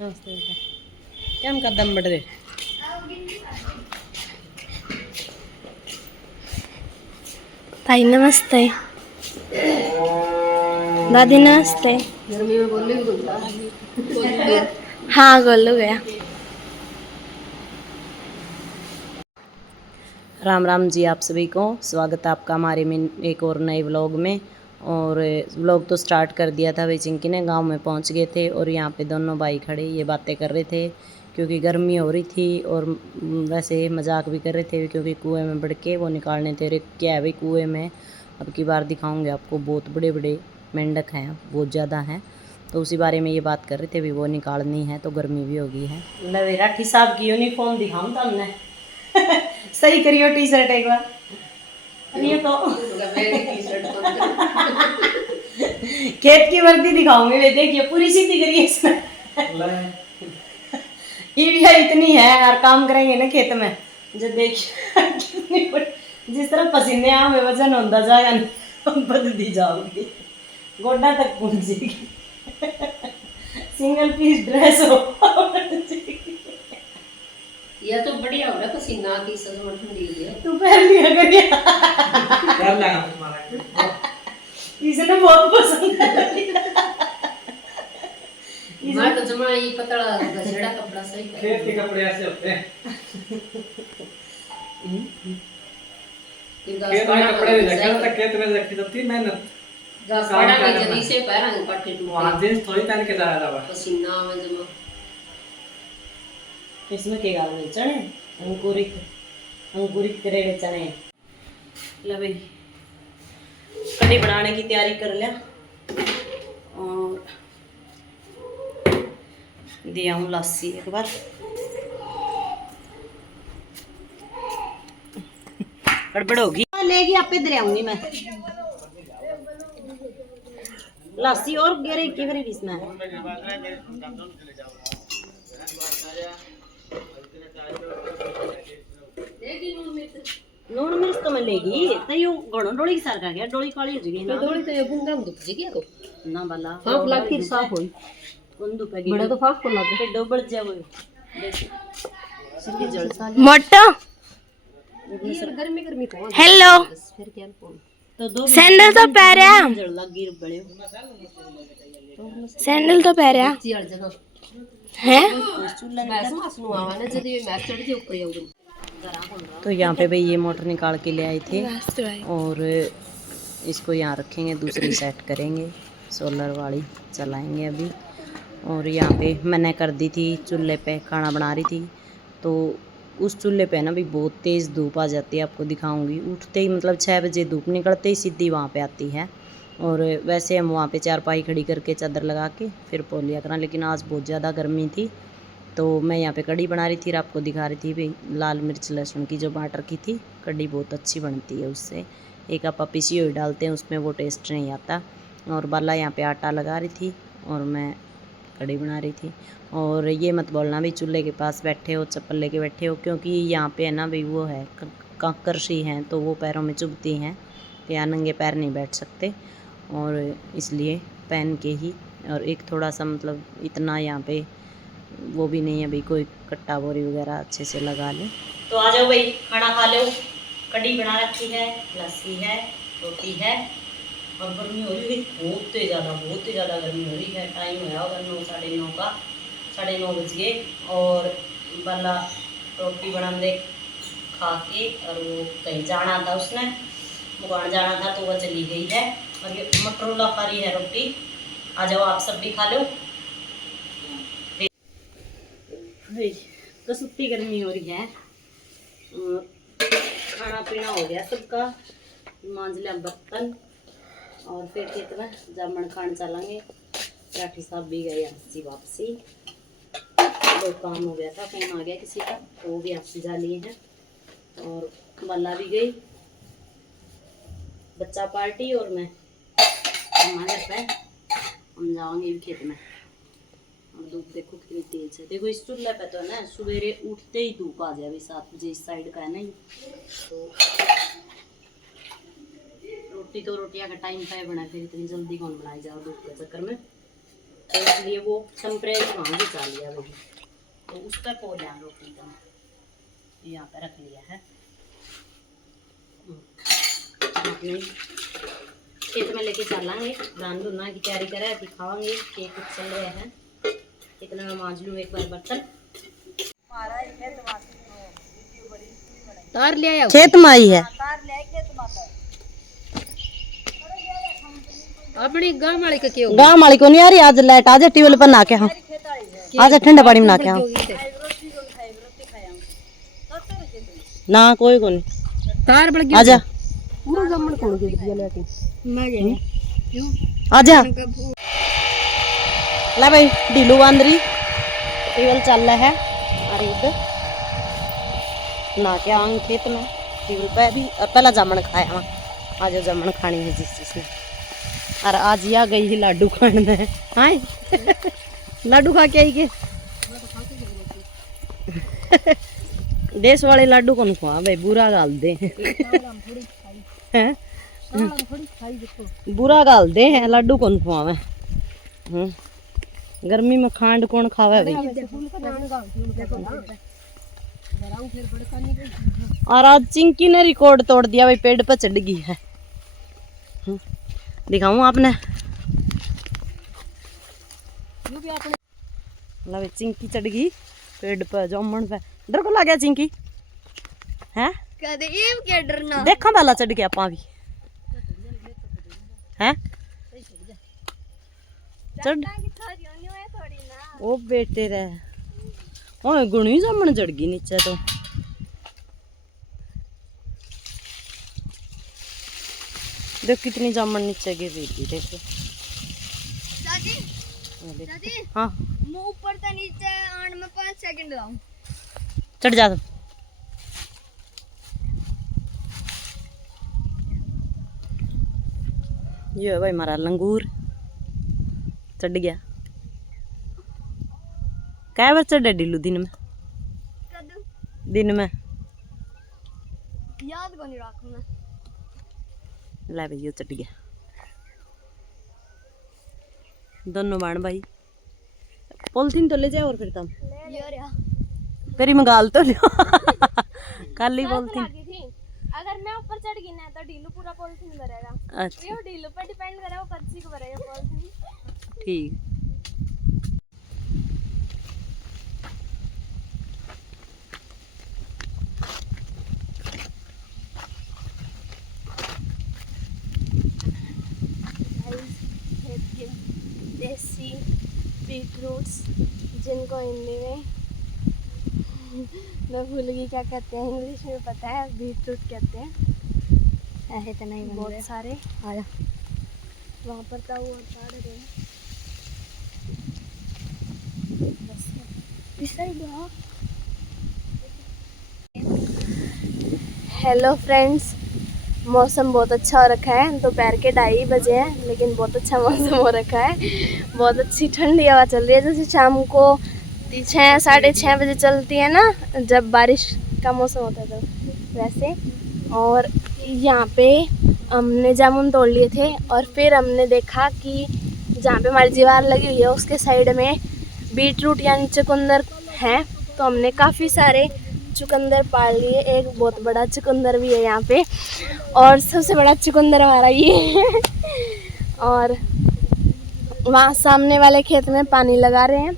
क्या हम कदम बढ़ रहे। ताई नमस्ते। दादी नमस्ते। गर्मी में बोलने भी बोलता है। हाँ गोलू गया। राम राम जी, आप सभी को स्वागत है आपका हमारे में एक और नए व्लॉग में। और व्लॉग तो स्टार्ट कर दिया था, वे चिंकी ने गांव में पहुंच गए थे और यहाँ पे दोनों भाई खड़े ये बातें कर रहे थे क्योंकि गर्मी हो रही थी। और वैसे मजाक भी कर रहे थे क्योंकि कुएं में बढ़ के वो निकालने थे। क्या है भाई कुएं में, अब की बार दिखाऊंगे आपको, बहुत बड़े बड़े मेंढक हैं, बहुत ज़्यादा हैं। तो उसी बारे में ये बात कर रहे थे, भी वो निकालनी है तो गर्मी भी होगी है। राठी साहब की यूनिफॉर्म दिखाऊँ तो हमने सही करियो टी शर्ट एक बार। ये तो खेत की वर्दी दिखाऊंगी, वे देखिए पूरी सीधी करिए इसमें। ये भी है, इतनी है यार, काम करेंगे ना खेत में जो देखिए कितनी जिस तरह पसीने आ में वजन होता जाएगा ना, बदलती जाओगी, गोड्डा तक पहुंचेगी। सिंगल पीस ड्रेस हो यह तो बढ़िया हो रहा है, पसीना की सजमट ठंडी है। तू पहन लिया करिए। डर लगा तुम्हारा, इसने बहुत पसंद है। मैं तो जमा ये पतला घसेड़ा कपड़ा सही है। खेत के कपड़े ऐसे होते हैं। खेत में कपड़े नहीं रखे तो खेत में रखी जाती मेहनत। गासपाड़ा में जल्दी से पैर काटे टूटे। वहां जींस थोड़ी पहन के जाया था। पसीना में जमा। इसमें क्या डाल रहे, चने अंकुरित अंकुरित करेले चने। लो भाई कढ़ी बनाने की तैयारी कर लिया और दिया हूँ लस्सी एक बार। गड़बड़ होगी लेगी आप इधर आऊंगी मैं। लस्सी और गेरे की करी इसमें लूण मिर्च तो मैं लेगी तो यो घणो डोली की सरका गया, डोली काली हो गई ना। डोली तो ये बुंदा में दुख गया को ना बाला फाफ लाग के साफ होई कुंदू पे गई बड़ा तो फाफ को लाग पे डबल जा वो सीधी जल मोटो ये गर्मी गर्मी कौन हेलो फिर क्या कौन तो दो सैंडल तो पहरा जल लगी बड़े सैंडल तो पहरा जी हर जगह है। मैं सुनो आवाने जदी मैं चढ़ के ऊपर जाऊंगी। तो यहाँ पे भाई ये मोटर निकाल के ले आए थे और इसको यहाँ रखेंगे, दूसरी सेट करेंगे, सोलर वाली चलाएंगे अभी। और यहाँ पे मैंने कर दी थी चूल्हे पे खाना बना रही थी, तो उस चूल्हे पे ना भी बहुत तेज़ धूप आ जाती है, आपको दिखाऊंगी। उठते ही मतलब 6 बजे धूप निकलते ही सीधी वहाँ पे आती है। और वैसे हम वहाँ पे चारपाई खड़ी करके चादर लगा के फिर पो लिया करा, लेकिन आज बहुत ज़्यादा गर्मी थी तो मैं यहाँ पे कढ़ी बना रही थी और आपको दिखा रही थी भाई लाल मिर्च लहसुन की जो बाटर की थी कढ़ी, बहुत अच्छी बनती है उससे। एक आप पिसी हुई डालते हैं उसमें, वो टेस्ट नहीं आता। और बाला यहाँ पे आटा लगा रही थी और मैं कढ़ी बना रही थी। और ये मत बोलना भी चूल्हे के पास बैठे हो चप्पल लेके बैठे हो, क्योंकि यहाँ पे है ना भाई वो है कांकर सी हैं तो वो पैरों में चुभती हैं, या नंगे पैर नहीं बैठ सकते, और इसलिए पहन के ही। और एक थोड़ा सा मतलब इतना यहाँ पे वो भी नहीं है भाई कोई कट्टा बोरी वगैरह अच्छे से लगा ले। तो आ जाओ भाई खाना खा लो, कढ़ी बना रखी है, लस्सी है, रोटी है। और गर्मी हो रही है बहुत ही ज़्यादा गर्मी हो रही है। टाइम हुआ होगा 9 साढ़े 9 का, 9:30 बज गए। और बाला रोटी बना दे खा के, और वो कहीं जाना था उसने, मुगान जाना था तो वह चली गई है। और ये मटरोला खा रही है रोटी। आ जाओ आप सब भी खा लो। तो सुत्ती गर्मी हो रही है, खाना पीना हो गया सबका, मांज लिया बर्तन और फिर खेत में जामन खान चलेंगे। राठी साहब भी गए हंसी वापसी, तो काम हो गया था, फोन आ गया किसी का तो वो भी हंसी जा लिए हैं। और बाला भी गई, बच्चा पार्टी और मैं हमारे घर पे हम जाएंगे खेत में। और धूप देखो कितनी तेज है, देखो इस चूल्हे पे तो है ना सवेरे उठते ही धूप आ जाए। 7 बजे इस साइड का है ना, तो रोटियां का टाइम पे बना, फिर इतनी जल्दी कौन बनाई जाओ धूप के चक्कर में। तो इसलिए वो टेम्परेरी वहाँ से चल लिया भाई, तो उस पर पो लिया रोटी का यहाँ पे रख लिया है। अपने खेत में लेके चलेंगे, रान धुना की तैयारी करे, दिखावांगे कि कुछ चल रहे हैं। इतना मैं मांझ लूँ एक बार बर्तन। तार ले आया खेत में आई है अपनी गाँव वाली का क्यों? गाँव वाली को नहीं आ रही, आज लाइट आज ट्यूबवेल पर ना के हाँ आज ठंडा पानी में ना के हाँ ना कोई को नहीं तार बढ़ गया आजा पूरा जमन कौन के दिया लेके मैं गई क्यों आजा ला भाई ढीलू बांदरी ट्यूबवेल चल रहा है और इधर ना के आंग खेत में ट्यूबवेल पे भी और पहला जामन खाया वहाँ आज जामन खानी है जिसने और आज या गई ही लाडू खाने में हाँ लाडू खा के आई के देश वाले लाडू कौन खुआ भाई बुरा गाल दे बुरा गाल दे है लाडू कौन खुआवे गर्मी में खांड कौन खावे भाई। और आज चिंकी ने रिकॉर्ड तोड़ दिया भाई, पेड़ पर चढ़ गई है। दिखाऊं आपने चिंकी चढ़ गई पेड़ पर जामुन पे। डर को लगा चिंकी है क्या डरना देखा वाला चढ़ गया आपा भी है चढ़ ओ बेटे रे ओ गुणी जामुन चढ़ गई नीचे तो देख कितनी जामुन नीचे गिर रही थी देखो दादी हाँ मैं ऊपर से नीचे आने में 5 सेकंड लाऊं चढ़ जा तुम ये भाई हमारा लंगूर चढ़ गया। कै बार चढ़े ढीलू दिन में याद को नहीं रखना ला भाई ये चढ़ गया दोनों बाण भाई। पॉलिथीन तो ले जाए और फिर तुम तेरी मंगाल तो लियो कल ही पॉलिथीन अगर मैं ऊपर चढ़ गई ना तो ढीलू पूरा पॉलिथीन भरेगा। अच्छा ये ढीलू पे डिपेंड करेगा वो कच्ची को भरेगा पॉलिथीन। ठीक देसी बीटरूट्स जिनको हिंदी में मैं भूल गई क्या कहते हैं, इंग्लिश में पता है बीटरूट कहते हैं। ऐसे तो नहीं बहुत सारे आया वहाँ पर था वो काट रहे हैं इस साइड। हेलो फ्रेंड्स, मौसम बहुत अच्छा हो रखा है। दोपहर के 2:30 बजे हैं लेकिन बहुत अच्छा मौसम हो रखा है। बहुत अच्छी ठंडी हवा चल रही है जैसे शाम को 6 साढ़े 6 बजे चलती है ना जब बारिश का मौसम होता है तो वैसे। और यहाँ पे हमने जामुन तोड़ लिए थे और फिर हमने देखा कि जहाँ पे हमारी दीवार लगी हुई है उसके साइड में बीटरूट यानी चुकंदर है, तो हमने काफ़ी सारे चुकंदर पाल लिए। एक बहुत बड़ा चुकंदर भी है यहाँ पे और सबसे बड़ा चुकंदर हमारा ये है। और वहाँ सामने वाले खेत में पानी लगा रहे हैं,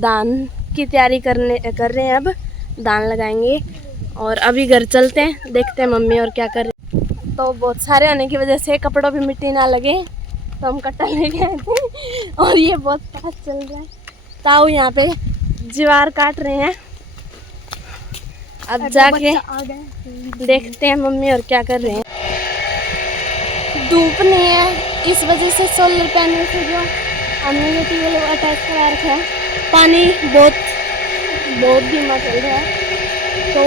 दान की तैयारी कर रहे हैं। अब दान लगाएंगे और अभी घर चलते हैं, देखते हैं मम्मी और क्या कर रहे हैं। तो बहुत सारे होने की वजह से कपड़ों पे मिट्टी ना लगे तो हम कट्टा लेके आए थे और ये बहुत फास्ट चल रहा है। ताऊ यहाँ पे ज्वार काट रहे हैं। अब जाके देखते हैं मम्मी और क्या कर रहे हैं। धूप नहीं है इस वजह से सोलर पैनल से जो हमने ये ट्यूबवेल अटैच करा रखा है, पानी बहुत धीमा चल रहा है। तो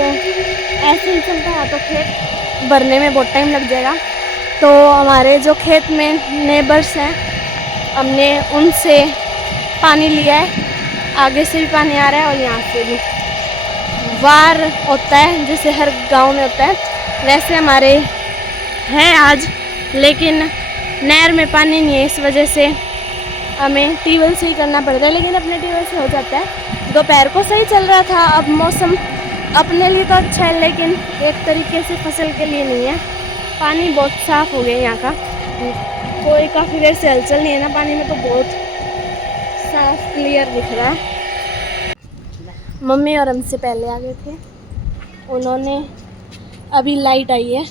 ऐसे ही चलता है तो खेत भरने में बहुत टाइम लग जाएगा। तो हमारे जो खेत में नेबर्स हैं हमने उनसे पानी लिया है, आगे से भी पानी आ रहा है और यहाँ से भी। वार होता है जैसे हर गांव में होता है वैसे हमारे हैं आज, लेकिन नहर में पानी नहीं है इस वजह से हमें ट्यूबवेल से ही करना पड़ता है, लेकिन अपने ट्यूबवेल से हो जाता है। दोपहर को सही चल रहा था, अब मौसम अपने लिए तो अच्छा है लेकिन एक तरीके से फसल के लिए नहीं है। पानी बहुत साफ़ हो गया यहाँ का, कोई काफ़ी देर से हलचल नहीं है ना पानी में, तो बहुत साफ क्लियर दिख रहा है। मम्मी और हमसे पहले आ गए थे, उन्होंने अभी लाइट आई है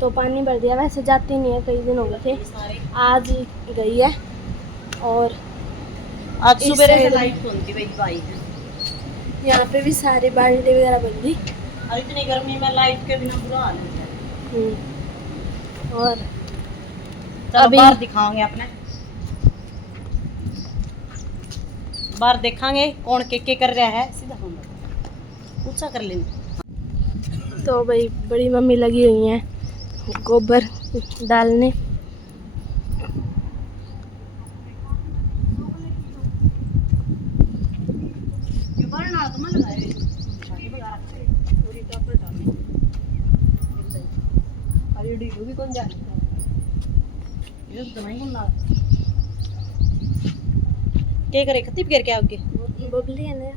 तो पानी भर दिया। वैसे जाती नहीं है, कई दिन हो गए थे, आज गई है। और आज इस सुबह से साइड लाइट कौन थी भाई है। यहाँ पे भी सारी बाल्टी वगैरह बन गई। और इतनी गर्मी में लाइट के बिना बुरा हाल है। और चलो अभी बाहर दिखाओगे आपने, बाहर देखांगे कौन के कर रहा है। सीधा फोन ऊंचा कर लेना। तो भाई बड़ी मम्मी लगी हुई हैं गोबर डालने। क्या करे खत्ती फिर क्या आगे बबली है ना,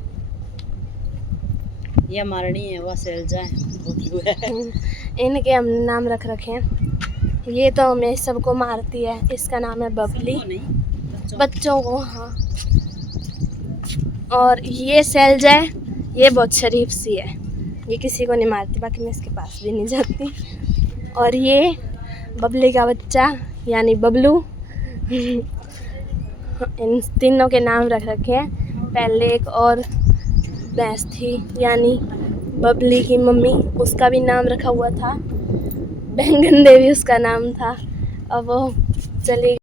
ये मारनी है वह सेल्जा है, बुद्धू है। इनके हमने नाम रख रखे हैं। ये तो हमें सबको मारती है, इसका नाम है बबली, बच्चों को। हाँ, और ये सेल्जा है, ये बहुत शरीफ सी है, ये किसी को नहीं मारती, बाकी मैं इसके पास भी नहीं जाती। और ये बबली का बच्चा यानी बबलू। इन तीनों के नाम रख रखे हैं। पहले एक और भैंस थी यानी बबली की मम्मी, उसका भी नाम रखा हुआ था, बैंगन देवी उसका नाम था। अब वो चली